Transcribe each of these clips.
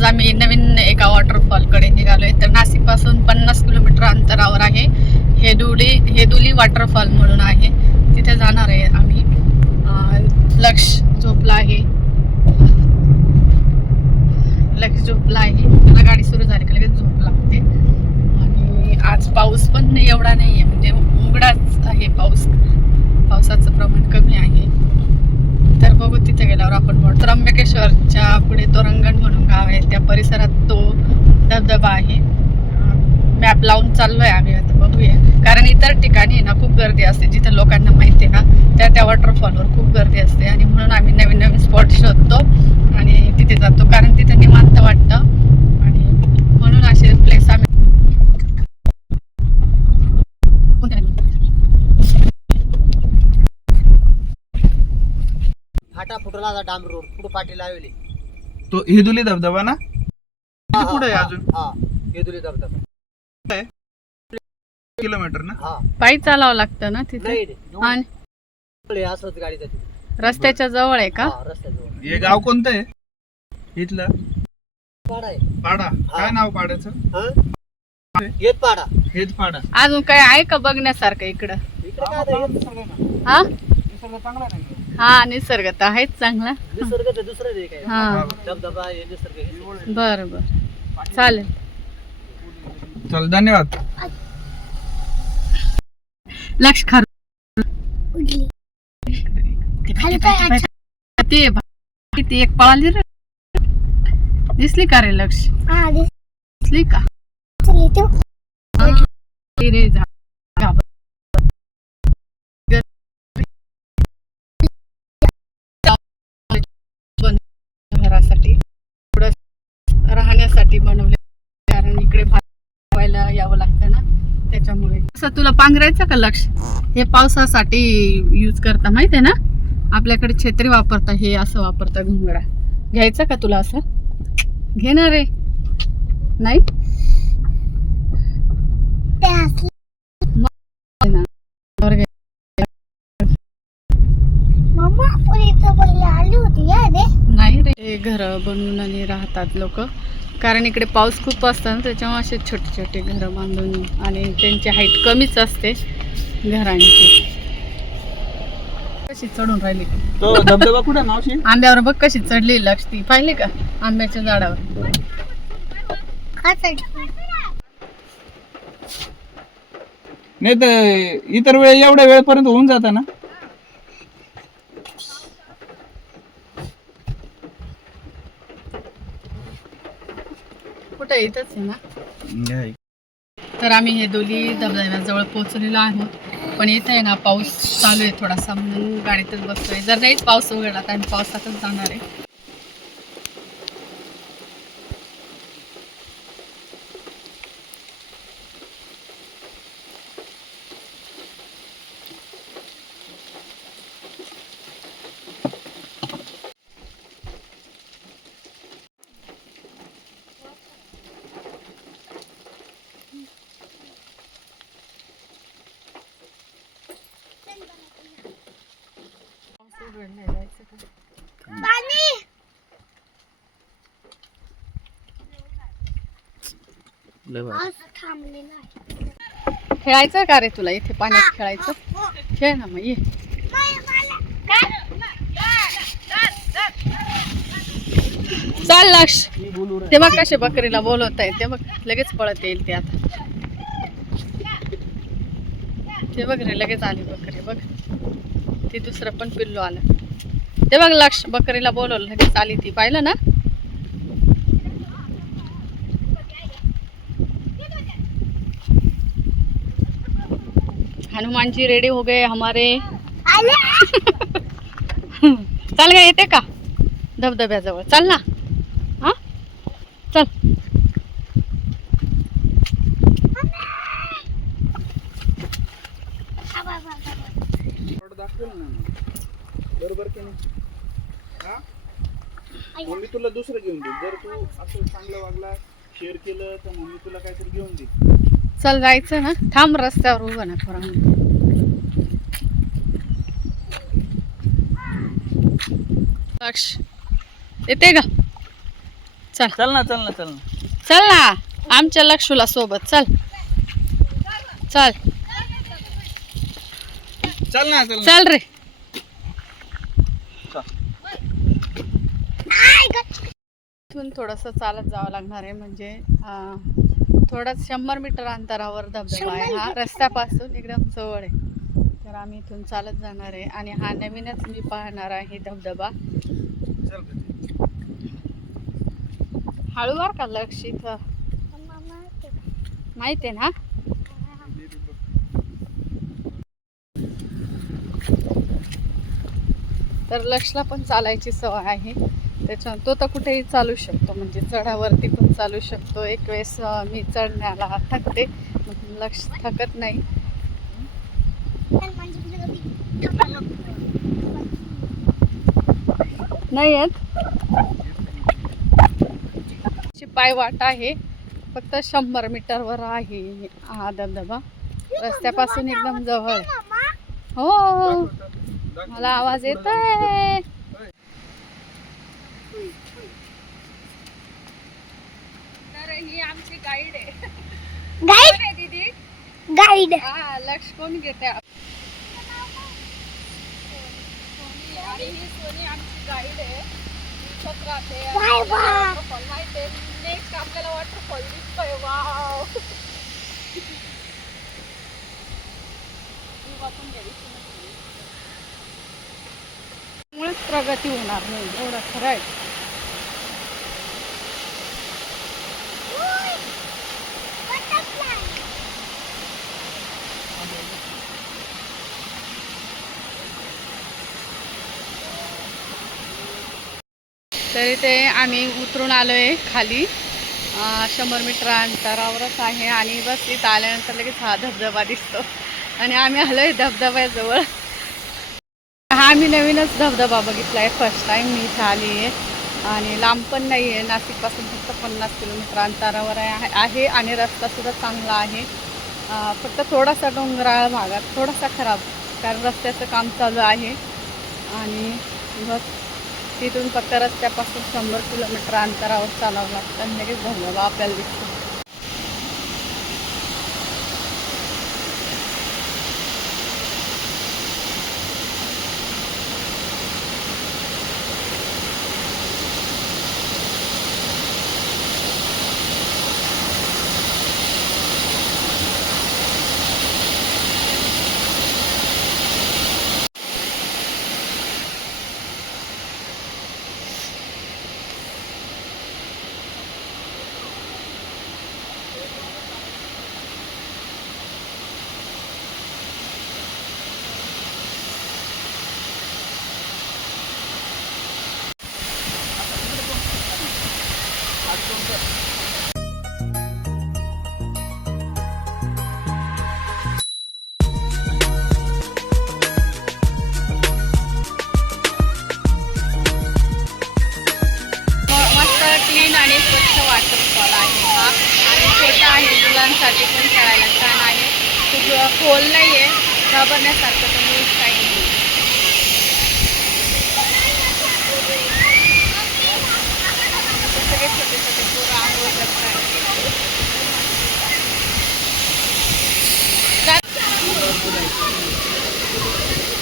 आज आम्ही नवीन एका वॉटरफॉलकडे निघालो आहे तर नाशिकपासून पन्नास किलोमीटर अंतरावर आहे. हेदुली हेदुली वॉटरफॉल म्हणून आहे. तिथे जाणार आहे आम्ही. लक्ष झोपला आहे. लक्ष झोपला आहे. त्याला गाडी सुरू झाली का लगेच झोप लागते. आणि आज पाऊस पण एवढा नाही आहे म्हणजे उघडाच आहे पाऊस. पावसाचं प्रमाण कमी आहे. तर बघू तिथे गेल्यावर आपण त्र्यंबकेश्वरच्या पुढे तोरंगण म्हणून गाव आहे. त्या परिसरात तो धबधबा आहे. मॅप लावून चाललोय आम्ही आता. बघूया. कारण इतर ठिकाणी ना खूप गर्दी असते. जिथे लोकांना माहिती आहे ना त्या त्या वॉटरफॉलवर खूप गर्दी असते. आणि म्हणून आम्ही नवीन नवीन स्पॉट शोधतो आणि तिथे जातो कारण तिथे निवांत वाटतं आणि म्हणून असे प्लेस आम्ही आता डांब रोड पुढे पाठी लावली. तो हेदुली धबधबा ना? पुढे अजून? हा येदुली धबधबा. किलोमीटर ना? हा. पायी चालावं लागतं ना तिथे? नाही रे. आणि असंच गाडी जाते. रस्त्याच्या जवळ आहे का? हा रस्त्याजवळ हे गाव कोणतं आहे? इथलं? पाडा आहे. पाडा. काय नाव पाड्याचं? हा? येत पाडा हेच पाडा अजून काय आहे का बघण्यासारखं इकडं? इकडे काय आता येत- हा? चांगला नाही हा निसर्ग तर आहेच चांगला. निसर्ग तर दुसरं रे काय? हा. धबधबा हे निसर्ग हे. बर बर. चालेल. चल धन्यवाद. लक्ष खार ते भा- ती एक पळाली रे? दिसली का रे लक्ष? दिसली का? ते? असं तुला पांघरायचं का लक्ष? हे पावसासाठी यूज करता माहिती आहे ना? आपल्याकडे छत्री वापरता हे असं वापरता घुंगडा. घ्यायचं का तुला असं? घेणार रे नाही. नाही रे. घर बनवून आणि राहतात लोक. कारण इकडे पाऊस खूप असतात ना त्याच्यामुळे असे छोटे छोटे घरं बांधून आणि त्यांची हाईट कमीच असते घरांची. कशी चढून राहिली? तो धबधबा कुठे मावशी? आंब्यावर बघ कशी चढली लक्ष ती. पाहिली का? आंब्याच्या झाडावर. नाही तर इतर वेळ एवढ्या वेळपर्यंत होऊन जाता ना? कुठे इथंच आहे ना? तर आम्ही हे दोली धबधब्याजवळ पोहोचलेलो आहोत पण इथे आहे ना पाऊस चालू आहे थोडासा म्हणून गाडीतच बसतोय जर नाहीच पाऊस उघडला तर आम्ही पावसातच जाणार आहे पाऊस उघडलाय, जायचं का? खेळायचं का रे तुला? इथे पाण्यात खेळायचं? खेळ ना मग ये. चाल लक्ष. ते बघ कसे बकरीला बोलवत आहे ते बघ लगेच पळत येईल ते आता. ते बघ रे लगेच आली बकरी बघ. ते दुसरं पण पिल्लू आलं. ते बघ लक्ष बकरीला बोलवलं लगेच आली ती. पाहिलं ना? हनुमान जी रेडी हो गए हमारे। चल ग येते का? धबधब्याजवळ. चल ना. हा? चल. बरोबर की नाही हा? मग मी तुला दुसरं घेऊन देईन जर तू असं चांगलं वागला शेअर केलं तर मग मी तुला काहीतरी घेऊन देईन चल जायचं ना. थांब रस्त्यावर उभं ना थोडा. लक्ष. येते का? चल. चल ना चल ना चल ना. चल ना. आमच्या लक्षूला सोबत. चल. चल. चल ना चल ना. चल रे. इथून थोडंसं चालत जावं लागणार आहे. म्हणजे अं, थोडंच शंभर मीटर अंतरावर धबधबा आहे. हा रस्त्यापासून एकदम जवळ आहे. तर आम्ही इथून चालत जाणार आहे आणि हा नवीनच मी पाहणार आहे धबधबा. हळूवार का लक्ष इथं? माहिती आहे ना? तर लक्षला पण चालायची सवय आहे. त्याच्या तो तर कुठेही चालू शकतो. म्हणजे चढावरती पण चालू शकतो. एक वेळेस मी चढण्याला थकते. लक्ष थकत नाही. नाही आहेत ची पायवाट आहे. फक्त शंभर मीटरवर आहे. हा धबधबा. रस्त्यापासून एकदम जवळ. हो. मला आवाज येत आहे तर ही आमची गाईड आहे गाईड कोण आहे दीदी गाईड हा लक्ष कोण घेते? सोनी आणि ही सोनी आमची गाईड आहे. ती इथंच राहते. आणि वाह, आपल्याला वाह. waterfall माहिती आहे नेक्स्ट आपल्याला वॉटरफॉल दिसतोय. वाव ती वाचून घ्यावी, ती नसली. मुळेच प्रगती होणार नाही. एवढं खरं आहे. तर इथे आम्ही उतरून आलो आहे खाली शंभर मीटर अंतरावरच आहे आणि बस इथं आल्यानंतर लगेच हा धबधबा दिसतो. आणि आम्ही आलो आहे धबधब्याजवळ हा मी नवीनच धबधबा बघितला आहे फर्स्ट टाईम मी इथं आली आहे आणि लांब पण नाही आहे नाशिकपासून फक्त पन्नास किलोमीटर अंतरावर आहे आहे आणि रस्तासुद्धा चांगला आहे. फक्त थोडासा डोंगराळ भागात थोडासा खराब कारण रस्त्याचं काम चालू आहे. आणि बस तिथून फक्त रस्त्यापासून शंभर किलोमीटर अंतरावर चालावं लागतं. आणि लगेच धबधबा आपल्याला दिसतो. मुलांसाठी पण खेळायला छान आहे. खूप खोल नाही आहे घाबरण्यासारखं तर मुळीच काही नाही आता सगळे छोटे छोटे पोरं आंघोळ करताय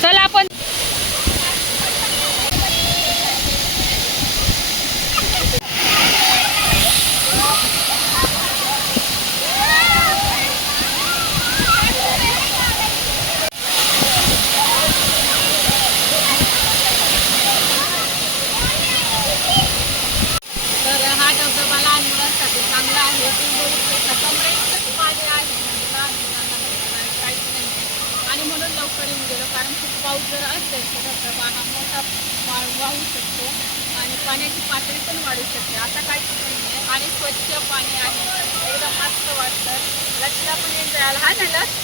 चल आपण तर हा धबधबा लहान मुलांसाठी चांगला आहे तुम्ही बघू शकता कमरेइतकंच पाणी आहे म्हणजे लहान मुलांना धबधबा आहे, काहीच नाही आणि म्हणून लवकर येऊन गेलो कारण खूप पाऊस जर असेल तर धबधबा हा मोठा वा- वाहू शकतो आणि पाण्याची शकते. आता काहीच नाही आहे. आणि स्वच्छ पाणी आहे. एकदम मस्त वाटतं. लक्षला पण एन्जॉय आला. हा ना लक्ष?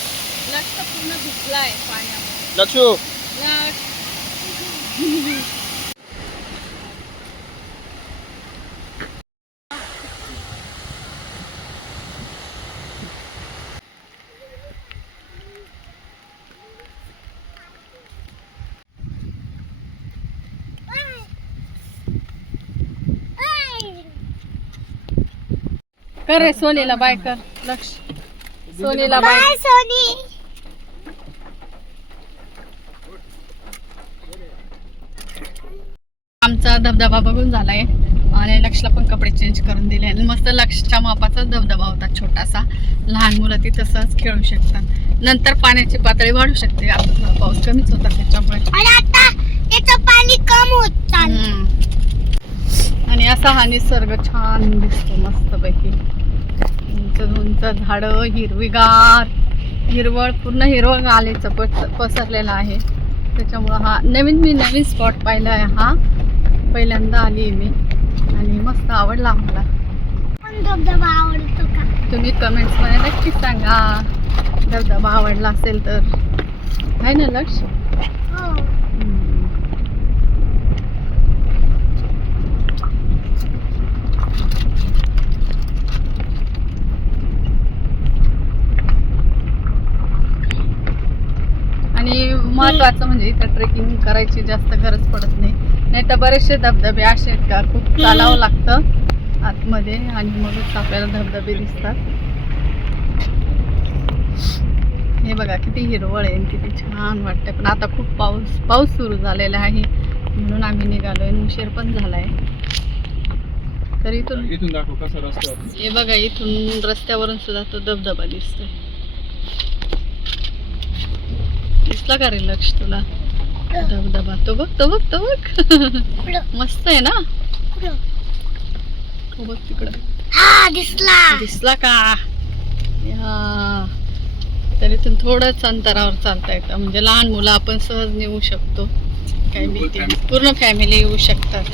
लक्ष पूर्ण भिजला आहे पाण्यामध्ये. लक्षू लक्ष. कर रे सोनीला बाय कर. लक्ष. सोनीला बाय. बाय सोनी. आमचा धबधबा बघून झालाय. आणि लक्षला पण कपडे चेंज करून दिले. आणि मस्त लक्षच्या मापाचा धबधबा होता छोटासा. लहान मुलं ती तसंच खेळू शकतात. नंतर पाण्याची पातळी वाढू शकते. आता थोडा पाऊस कमीच होता त्याच्यामुळे. आणि पाणी कम होत असा हा निसर्ग छान दिसतो मस्तपैकी. उंच उंच झाडं हिरवीगार हिरवळ पूर्ण हिरवळ आलेचं पस पसरलेलं आहे. त्याच्यामुळं हा नवीन मी नवीन स्पॉट पाहिला आहे हा. पहिल्यांदा आली मी. आणि मस्त आवडला मला पण धबधबा आवडतो का? तुम्ही कमेंट्समध्ये नक्की सांगा. धबधबा आवडला असेल तर. आहे ना लक्ष हो हम्म. आणि महत्वाचं म्हणजे इथं ट्रेकिंग करायची जास्त गरज पडत नाही. नाही तर बरेचसे धबधबे असे आहेत का खूप चालावं लागतं आतमध्ये आणि मगच आपल्याला धबधबे दिसतात. हे बघा किती हिरवळ आहे आणि किती छान वाटतं पण आता खूप पाऊस पाऊस सुरू झालेला आहे. म्हणून आम्ही निघालोय. उशीर पण झालाय. तर इथून इथून दाखव कसा रस्ता हे बघा इथून रस्त्यावरून सुद्धा तो धबधबा दिसतोय. दिसला का रे लक्ष तुला? धबधबा तो बघ तो बघ तो बघ. मस्त आहे ना? तो बघ तिकडं. हा दिसला. दिसला का? या तर इथून थोडंच अंतरावर चालता येतं. म्हणजे लहान मुलं आपण सहज नेऊ शकतो. काही भीती नाही. पूर्ण फॅमिली येऊ शकतात.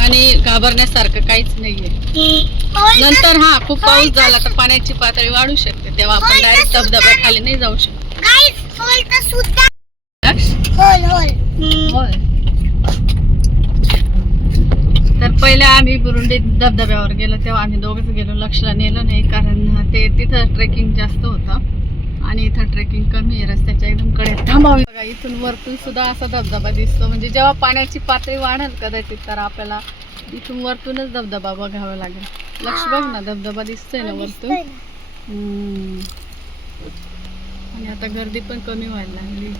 आणि घाबरण्यासारखं काहीच नाहीये? नंतर हा खूप पाऊस झाला तर पाण्याची पातळी वाढू शकते. तेव्हा आपण डायरेक्ट धबधब्याखाली नाही जाऊ शकतो. तर पहिले आम्ही बुरुंडी धबधब्यावर गेलो तेव्हा आम्ही दोघंच गेलो. लक्षला नेलं नाही कारण ते तिथं ट्रेकिंग जास्त होतं. आणि इथं ट्रेकिंग कमी आहे रस्त्याच्या एकदम कडे थांबावी. बघा इथून वरतून सुद्धा असा धबधबा दिसतो. म्हणजे जेव्हा पाण्याची पातळी वाढेल कदाचित तर आपल्याला इथून वरतूनच धबधबा बघावा लागेल. लक्ष बघ ना धबधबा दिसतोय ना वरतून. आणि आता गर्दी पण कमी व्हायला लागली.